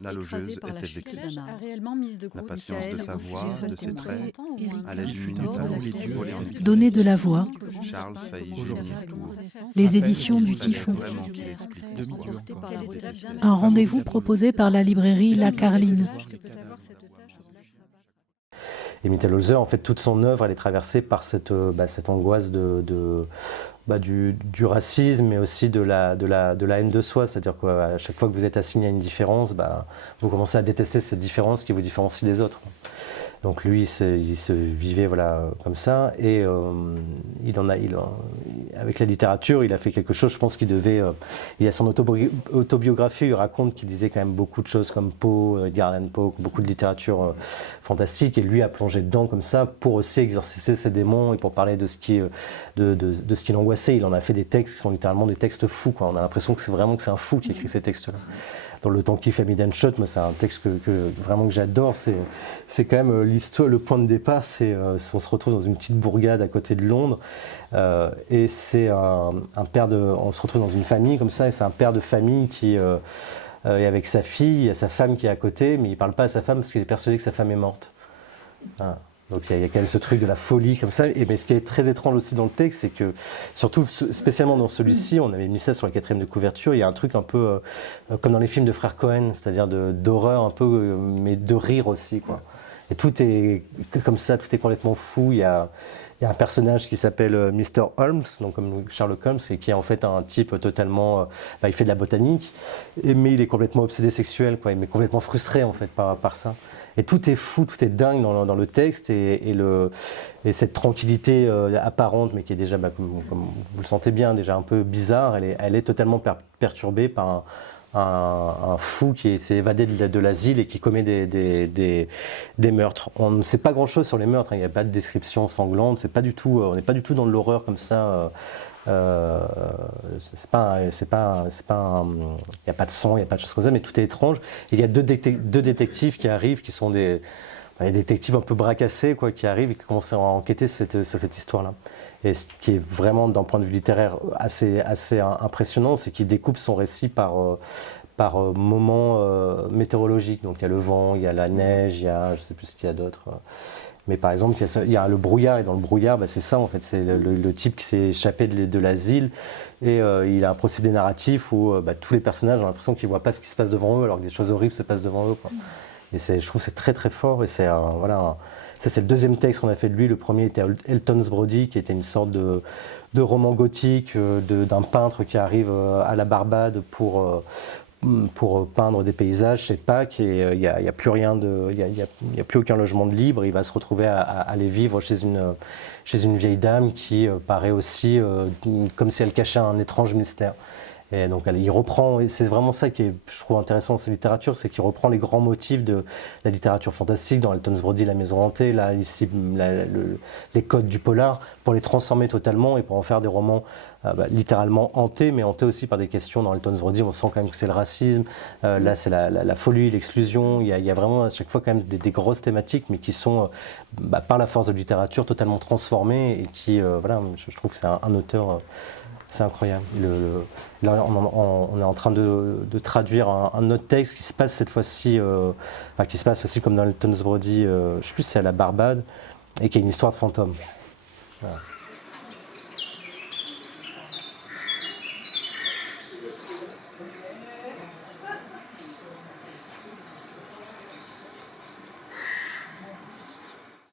La logeuse était vexée. A réellement mise de La gros patience de sa voix, de ses traits, à l'aide l'aide du talon volé en bitume. Donner de la voix. Charles faillit gémir tout haut. Les éditions du Il fallait Typhon. vraiment qu'il explique pourquoi. Un rendez-vous proposé par la librairie La Carline. Et Mitterlose, en fait, toute son œuvre, elle est traversée par cette angoisse du racisme, mais aussi de la haine de soi. C'est-à-dire qu'à chaque fois que vous êtes assigné à une différence, vous commencez à détester cette différence qui vous différencie des autres. Donc lui, il se vivait comme ça, et avec la littérature, il a fait quelque chose, je pense qu'il devait... il a son autobiographie, il raconte qu'il disait quand même beaucoup de choses comme Poe, Edgar Allan Poe, beaucoup de littérature fantastique, et lui a plongé dedans comme ça pour aussi exorciser ses démons et pour parler de ce qui l'angoissait. Il en a fait des textes qui sont littéralement des textes fous, quoi. On a l'impression que c'est un fou qui écrit ces textes-là. Dans Le temps qui fait Middenshot, moi c'est un texte que j'adore. C'est quand même l'histoire, le point de départ, on se retrouve dans une petite bourgade à côté de Londres, et c'est on se retrouve dans une famille comme ça, et c'est un père de famille qui est avec sa fille, il y a sa femme qui est à côté, mais il ne parle pas à sa femme parce qu'il est persuadé que sa femme est morte. Voilà. Donc il y a quand même ce truc de la folie comme ça. Mais ce qui est très étrange aussi dans le texte, c'est que, surtout spécialement dans celui-ci, on avait mis ça sur la 4e de couverture, il y a un truc un peu comme dans les films de frères Cohen, c'est-à-dire d'horreur un peu, mais de rire aussi, quoi. Et tout est comme ça, tout est complètement fou. Il y a un personnage qui s'appelle Mr. Holmes, donc comme Sherlock Holmes, et qui est en fait un type totalement... il fait de la botanique, mais il est complètement obsédé sexuel, quoi. Il est complètement frustré en fait par ça. Et tout est fou, tout est dingue dans le texte, et cette tranquillité apparente, mais qui est déjà, comme vous le sentez bien, déjà un peu bizarre, elle est totalement perturbée par un fou qui s'est évadé de l'asile et qui commet des meurtres. On ne sait pas grand-chose sur les meurtres, hein. Il n'y a pas de description sanglante, on n'est pas du tout dans de l'horreur comme ça. Il n'y a pas de sang, il n'y a pas de choses comme ça, mais tout est étrange. Et il y a deux détectives qui arrivent, qui sont des détectives un peu bracassés, quoi, qui arrivent et qui commencent à enquêter sur cette histoire-là. Et ce qui est vraiment, d'un point de vue littéraire, assez impressionnant, c'est qu'il découpe son récit par moments météorologiques. Donc il y a le vent, il y a la neige, il y a, je ne sais plus ce qu'il y a d'autre. Mais par exemple, il y a le brouillard, et dans le brouillard, c'est ça en fait, c'est le type qui s'est échappé de l'asile, et il a un procédé narratif où tous les personnages ont l'impression qu'ils ne voient pas ce qui se passe devant eux, alors que des choses horribles se passent devant eux, quoi. Et je trouve que c'est très très fort, et ça c'est le 2e texte qu'on a fait de lui. Le premier était Elton's Brody, qui était une sorte de roman gothique d'un peintre qui arrive à la Barbade pour peindre des paysages chez Pâques, et il n'y a plus plus aucun logement de libre. Il va se retrouver à aller vivre chez une vieille dame qui paraît aussi comme si elle cachait un étrange mystère. Et donc il reprend, et c'est vraiment ça qui est, je trouve, intéressant dans sa littérature, c'est qu'il reprend les grands motifs de la littérature fantastique, dans Elton's Brody, La Maison hantée, là ici les codes du polar, pour les transformer totalement et pour en faire des romans littéralement hantés, mais hantés aussi par des questions. Dans Elton's Brody, on sent quand même que c'est le racisme, là c'est la folie, l'exclusion, il y a vraiment à chaque fois quand même des grosses thématiques, mais qui sont par la force de littérature totalement transformées, et qui, je trouve que c'est un auteur... c'est incroyable. Là, on est en train de traduire un autre texte qui se passe cette fois-ci, qui se passe aussi comme dans Elton's Brody, je ne sais plus si c'est à la Barbade, et qui est une histoire de fantôme. Voilà.